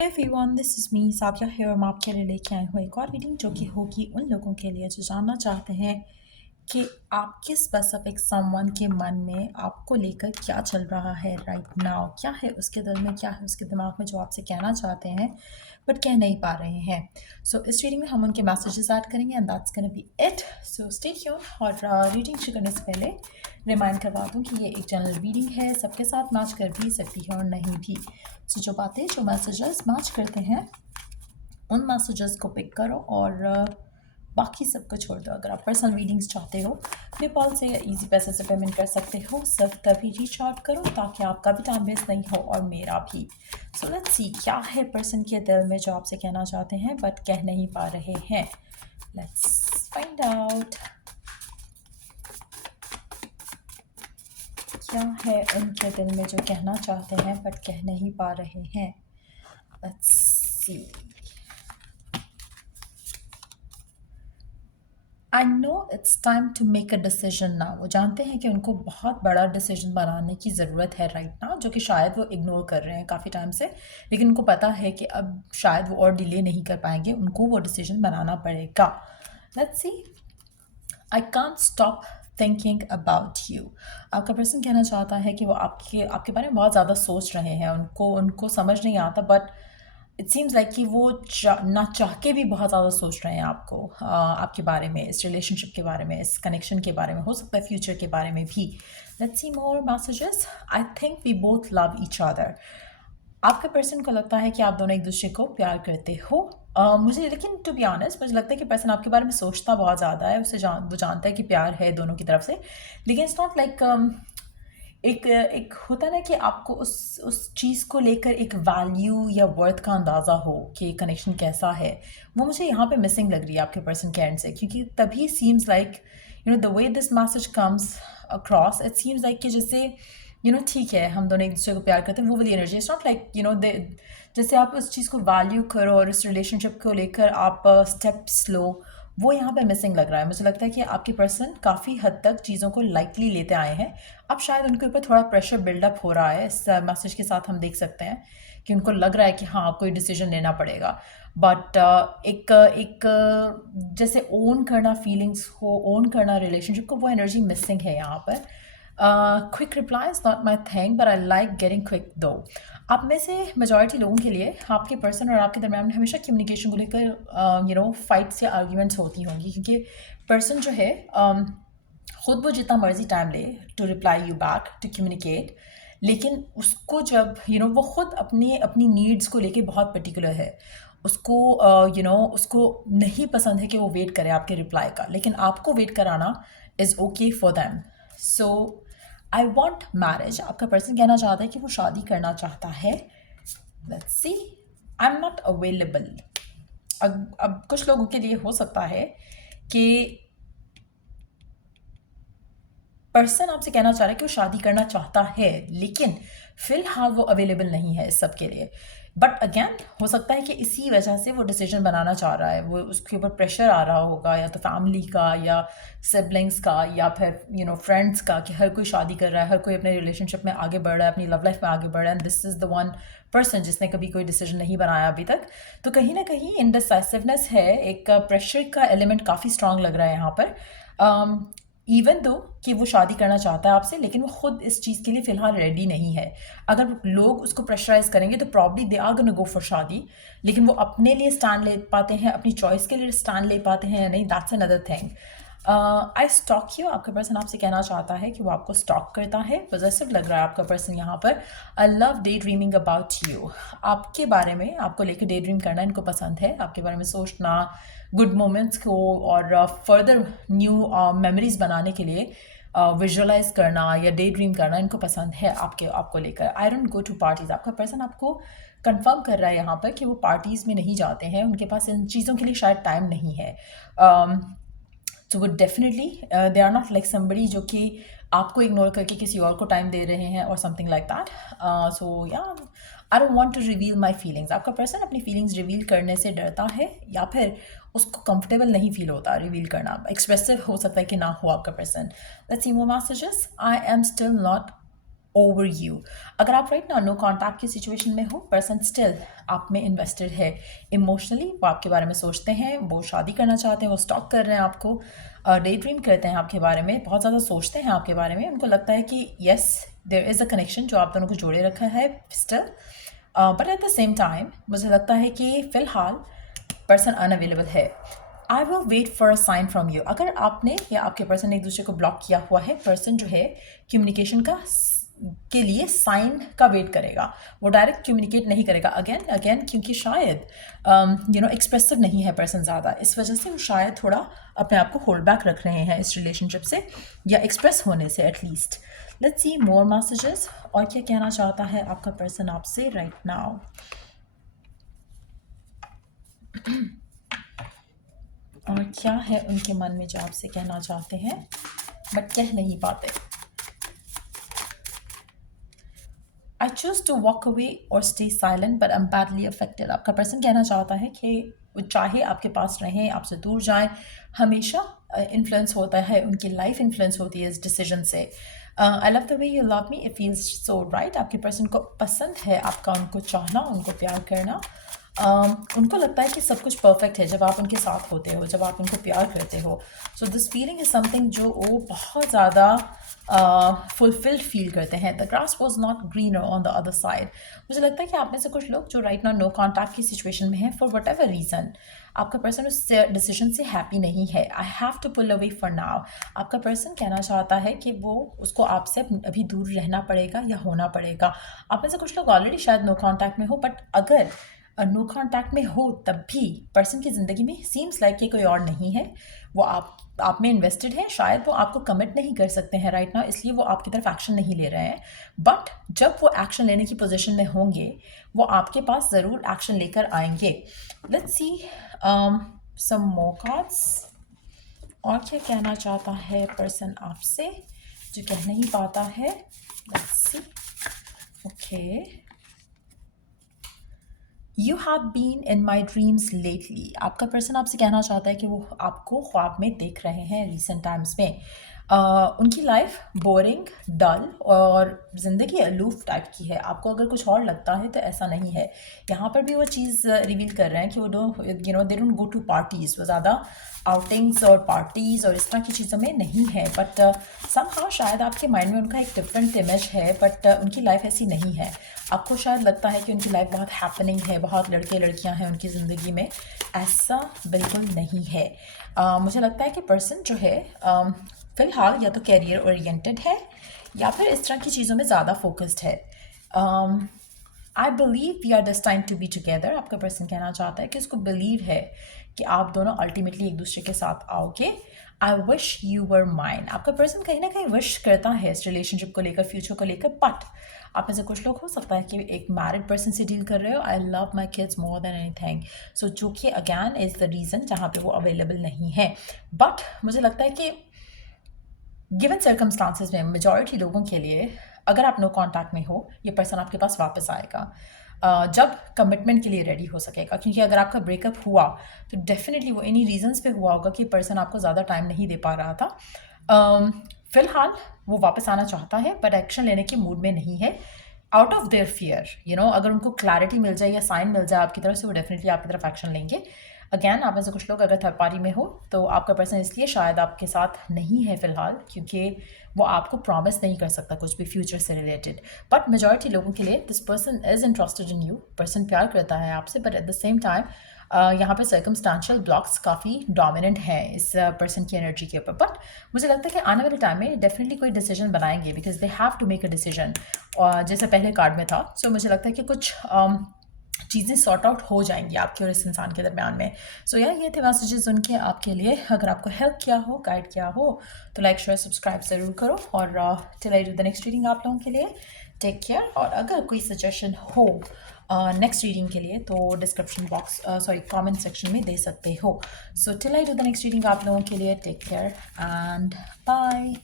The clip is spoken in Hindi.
Everyone this is me Saikia है और मैं आपके लिए लेके आई हूँ एक और रीडिंग जो कि होगी उन लोगों के लिए जो जानना चाहते हैं कि आपके स्पेसिफिक समवन के मन में आपको लेकर क्या चल रहा है राइट नाउ, क्या है उसके दिल में, क्या है उसके दिमाग में जो आपसे कहना चाहते हैं बट कह नहीं पा रहे हैं। सो इस रीडिंग में हम उनके मैसेजेस ऐड करेंगे and that's gonna be it. So stay tune. और रीडिंग शुरू करने से पहले रिमाइंड करवा दूँ कि ये एक जनरल रीडिंग है, सबके साथ मैच कर भी सकती है और नहीं भी। सो जो बातें, जो मैसेजेस मैच करते हैं उन मैसेजेस को पिक करो और बाकी सबको छोड़ दो। अगर आप पर्सनल रीडिंग्स चाहते हो पेपाल से या इजी पैसे से पेमेंट कर सकते हो, सिर्फ तभी रीच आउट करो ताकि आपका भी टाइम वेस्ट नहीं हो और मेरा भी। सो लेट्स सी क्या है पर्सन के दिल में जो आपसे कहना चाहते हैं बट कह नहीं पा रहे हैं। लेट्स फाइंड आउट क्या है उनके दिल में जो कहना चाहते हैं बट कह नहीं पा रहे हैं। Let's see. I know it's time to make a decision now. वो जानते हैं कि उनको बहुत बड़ा डिसीजन बनाने की ज़रूरत है राइट नाउ, जो कि शायद वो इग्नोर कर रहे हैं काफ़ी टाइम से, लेकिन उनको पता है कि अब शायद वो और डिले नहीं कर पाएंगे, उनको वो डिसीजन बनाना पड़ेगा। Let's see. I can't stop thinking about you. आपका पर्सन कहना चाहता है कि वो आपके आपके बारे में बहुत ज़्यादा सोच रहे हैं, उनको उनको समझ नहीं आता बट इट सीम्स लाइक कि वो ना चाह के भी बहुत ज़्यादा सोच रहे हैं आपको, आपके बारे में, इस रिलेशनशिप के बारे में, इस कनेक्शन के बारे में, हो सकता है फ्यूचर के बारे में भी। Let's see more messages. I think we both love each other. आपके पर्सन को लगता है कि आप दोनों एक दूसरे को प्यार करते हो। मुझे, लेकिन टू बी ऑनेस्ट मुझे लगता है कि पर्सन आपके बारे में सोचता बहुत ज़्यादा है, वो जानता है कि प्यार है दोनों की तरफ से, लेकिन इट्स नॉट लाइक एक एक होता है ना कि आपको उस चीज़ को लेकर एक वैल्यू या वर्थ का अंदाज़ा हो कि कनेक्शन कैसा है। वो मुझे यहाँ पे मिसिंग लग रही है आपके पर्सन के एंड से, क्योंकि तभी seems like the way this message comes across, it seems like कि जैसे ठीक है हम दोनों एक दूसरे को प्यार करते हैं, वो वाली एनर्जी। इट्स नॉट लाइक जैसे आप उस चीज़ को वैल्यू करो और उस रिलेशनशिप को लेकर आप स्टेप्स लो, वो यहाँ पे मिसिंग लग रहा है। मुझे लगता है कि आपके पर्सन काफ़ी हद तक चीज़ों को लाइटली लेते आए हैं। अब शायद उनके ऊपर थोड़ा प्रेशर बिल्डअप हो रहा है, इस मैसेज के साथ हम देख सकते हैं कि उनको लग रहा है कि हाँ कोई डिसीजन लेना पड़ेगा। बट एक एक जैसे ओन करना फीलिंग्स को, ओन करना रिलेशनशिप को, वो एनर्जी मिसिंग है यहाँ पर। Quick reply is not my thing but I like getting quick दो। आप में से मेजॉरिटी लोगों के लिए आपके पर्सन और आपके दरमियान हमेशा कम्युनिकेशन को लेकर फाइट्स या आर्ग्यूमेंट्स होती होंगी, क्योंकि पर्सन जो है खुद वो जितना मर्जी टाइम ले to reply you back, to communicate, लेकिन उसको जब वो खुद अपनी अपनी नीड्स को लेके बहुत पर्टिकुलर है। उसको उसको नहीं पसंद है कि वो वेट करे आपके रिप्लाई का, लेकिन आपको वेट कराना is okay for them. So I want marriage. आपका पर्सन कहना चाहता है कि वो शादी करना चाहता है। Let's see. I am not available. अब कुछ लोगों के लिए हो सकता है कि पर्सन आपसे कहना चाह रहा है कि वो शादी करना चाहता है, लेकिन फिलहाल वो अवेलेबल नहीं है इस सब के लिए। बट अगेन हो सकता है कि इसी वजह से वो डिसीजन बनाना चाह रहा है, वो उसके ऊपर प्रेशर आ रहा होगा, या तो फैमिली का या सिबलिंग्स का या फिर फ्रेंड्स का, कि हर कोई शादी कर रहा है, हर कोई अपने रिलेशनशिप में आगे बढ़ रहा है, अपनी लव लाइफ में आगे बढ़ रहा है, and this is the one person जिसने कभी कोई डिसीजन नहीं बनाया अभी तक। तो कहीं ना कहीं इनडिसाइसिवनेस है, एक प्रेशर का एलिमेंट काफ़ी स्ट्रांग लग रहा है यहाँ पर। इवन दो कि वो शादी करना चाहता है आपसे, लेकिन वो खुद इस चीज़ के लिए फ़िलहाल रेडी नहीं है। अगर लोग उसको प्रेशराइज करेंगे तो probably they are gonna go for शादी, लेकिन वो अपने लिए स्टैंड ले पाते हैं, अपनी चॉइस के लिए स्टैंड ले पाते हैं या नहीं, that's another thing. I stock you. आपका पर्सन आपसे कहना चाहता है कि वो आपको स्टॉक करता है, पॉजिटिव लग रहा है आपका पर्सन यहाँ पर। I love day dreaming about you. आपके बारे में, आपको लेकर डे ड्रीम करना इनको पसंद है, आपके बारे में सोचना, गुड मोमेंट्स को और फर्दर न्यू मेमोरीज बनाने के लिए विजुअलाइज करना या डे ड्रीम करना इनको पसंद है आपको लेकर। I don't go to parties. आपका पर्सन आपको कंफर्म कर रहा है यहाँ पर कि वो पार्टीज़ में नहीं जाते हैं, उनके पास इन चीज़ों के लिए शायद टाइम नहीं है। तो वो definitely they are not like somebody जो कि आपको इग्नोर करके किसी और को टाइम दे रहे हैं और समथिंग लाइक दैट। सो या I don't want to reveal my feelings. आपका पर्सन अपनी फीलिंग्स रिवील करने से डरता है या फिर उसको कंफर्टेबल नहीं फील होता रिवील करना। एक्सप्रेसिव हो सकता है कि ना हो आपका person. Let's see more messages. I am still not over you. अगर आप राइट ना नो कॉन्टैक्ट की सिचुएशन में हो, पर्सन स्टिल आप में इन्वेस्टेड है इमोशनली, वो आपके बारे में सोचते हैं, वो शादी करना चाहते हैं, वो स्टॉक कर रहे हैं आपको, डे ड्रीम करते हैं आपके बारे में, बहुत ज़्यादा सोचते हैं आपके बारे में। उनको लगता है कि yes there is a connection जो आप दोनों को जोड़े रखा है still, but at the same time मुझे लगता है कि फ़िलहाल पर्सन अनअवेलेबल है। I will wait for a sign from you. अगर आपने या आपके पर्सन ने एक दूसरे को ब्लॉक किया हुआ है, पर्सन जो है कम्युनिकेशन के लिए साइन का वेट करेगा, वो डायरेक्ट कम्युनिकेट नहीं करेगा अगेन क्योंकि शायद एक्सप्रेसिव नहीं है पर्सन ज़्यादा, इस वजह से वो शायद थोड़ा अपने आप को होल्ड बैक रख रहे हैं इस रिलेशनशिप से या एक्सप्रेस होने से at least. Let's see more messages, और क्या कहना चाहता है आपका पर्सन आपसे राइट नाउ। और क्या है उनके मन में जो आपसे कहना चाहते हैं बट कह नहीं पाते। I choose to walk away और stay silent but I am badly affected. आपका पर्सन कहना चाहता है कि वो चाहे आपके पास रहें, आपसे दूर जाएं, हमेशा इन्फ्लुएंस होता है, उनकी लाइफ इन्फ्लुएंस होती है इस डिसीजन से। I love the way you love me, it feels so right. आपके पर्सन को पसंद है आपका उनको चाहना, उनको प्यार करना। उनको लगता है कि सब कुछ परफेक्ट है जब आप उनके साथ होते हो, जब आप उनको प्यार करते हो। So this feeling is something जो वो बहुत ज़्यादा फुलफिल्ड फील करते हैं। The grass was not greener on the other side. मुझे लगता है कि आप में से कुछ लोग जो राइट नाउ नो कॉन्टैक्ट की सिचुएशन में हैं, फॉर वट एवर रीज़न आपका पर्सन उस डिसीजन से हैप्पी नहीं है। I have to pull away for now. आपका पर्सन कहना चाहता है कि वो उसको आपसे अभी दूर रहना पड़ेगा या होना पड़ेगा। आप में से कुछ लोग ऑलरेडी शायद नो कॉन्टैक्ट में हो, बट अगर नो कॉन्टैक्ट में हो तब भी पर्सन की ज़िंदगी में सीम्स लाइक कि कोई और नहीं है, वो आप में इन्वेस्टेड है। शायद वो आपको कमिट नहीं कर सकते हैं राइट नाउ, इसलिए वो आपकी तरफ एक्शन नहीं ले रहे हैं, बट जब वो एक्शन लेने की पोजीशन में होंगे वो आपके पास ज़रूर एक्शन लेकर आएंगे। Let's see some more cards, और क्या कहना चाहता है पर्सन आपसे जो कह नहीं पाता है। Let's see. Okay, you have been in my dreams lately. आपका पर्सन आपसे कहना चाहता है कि वो आपको ख्वाब में देख रहे हैं रिसेंट टाइम्स में। उनकी लाइफ बोरिंग, डल और ज़िंदगी अलूफ टाइप की है। आपको अगर कुछ और लगता है तो ऐसा नहीं है। यहाँ पर भी वो चीज़ रिवील कर रहे हैं कि वो they don't go to parties, वो ज़्यादा आउटिंग्स और पार्टीज़ और इस तरह की चीज़ों में नहीं है। बट समहाउ शायद आपके माइंड में उनका एक डिफरेंट इमेज है, बट उनकी लाइफ ऐसी नहीं है। आपको शायद लगता है कि उनकी लाइफ बहुत हैपनिंग है, बहुत लड़के लड़कियां हैं उनकी ज़िंदगी में। ऐसा बिल्कुल नहीं है। मुझे लगता है कि पर्सन जो है फ़िलहाल या तो कैरियर ओरिएंटेड है या फिर इस तरह की चीज़ों में ज़्यादा फोकस्ड है। I believe we are destined to be together. आपका पर्सन कहना चाहता है कि उसको बिलीव है कि आप दोनों अल्टीमेटली एक दूसरे के साथ आओगे। I wish you were mine. आपका पर्सन कहीं ना कहीं विश करता है इस रिलेशनशिप को लेकर, फ्यूचर को लेकर, बट आप में से कुछ लोग हो सकता है कि एक मैरिड पर्सन से डील कर रहे हो। I love my kids more than anything, so जो कि अगैन इज़ द रीज़न जहाँ पे वो अवेलेबल नहीं है। बट मुझे लगता है कि गिवन सर्कमस्टांसेस में मेजॉरिटी लोगों के लिए अगर आप नो कॉन्टैक्ट में हो, ये पर्सन आपके पास वापस आएगा जब कमिटमेंट के लिए रेडी हो सकेगा। क्योंकि अगर आपका ब्रेकअप हुआ तो डेफिनेटली वो इन्हीं रीजंस पे हुआ होगा कि पर्सन आपको ज़्यादा टाइम नहीं दे पा रहा था। फ़िलहाल वो वापस आना चाहता है बट एक्शन लेने के मूड में नहीं है, आउट ऑफ देयर फियर। अगर उनको क्लैरिटी मिल जाए या साइन मिल जाए आपकी तरफ से, वो डेफिनेटली आपकी तरफ एक्शन लेंगे। अगैन आप में से कुछ लोग अगर थर्ड पार्टी में हो तो आपका पर्सन इसलिए शायद आपके साथ नहीं है फ़िलहाल क्योंकि वो आपको प्रॉमिस नहीं कर सकता कुछ भी फ्यूचर से रिलेटेड। बट मेजॉरिटी लोगों के लिए this person is interested in you. Person प्यार करता है आपसे, but at the same time यहाँ पे सर्कमस्टांशियल ब्लॉक्स काफ़ी डोमिनेंट हैं इस पर्सन की एनर्जी के ऊपर। बट मुझे लगता है कि आने वाले टाइम में डेफिनेटली कोई डिसीजन बनाएंगे because they have to make a decision, जैसे पहले कार्ड में था। सो मुझे लगता है कि कुछ चीज़ें सॉर्ट आउट हो जाएंगी आपके और इस इंसान के दरमियान में। सो यार ये थे मैसेजेस उनके आपके लिए। अगर आपको हेल्प किया हो, गाइड किया हो तो लाइक शेयर सब्सक्राइब ज़रूर करो। और till I do the next reading आप लोगों के लिए टेक केयर। और अगर कोई सजेशन हो नेक्स्ट रीडिंग के लिए तो डिस्क्रिप्शन बॉक्स कमेंट सेक्शन में दे सकते हो। So till I do the next reading आप लोगों के लिए टेक केयर एंड बाय।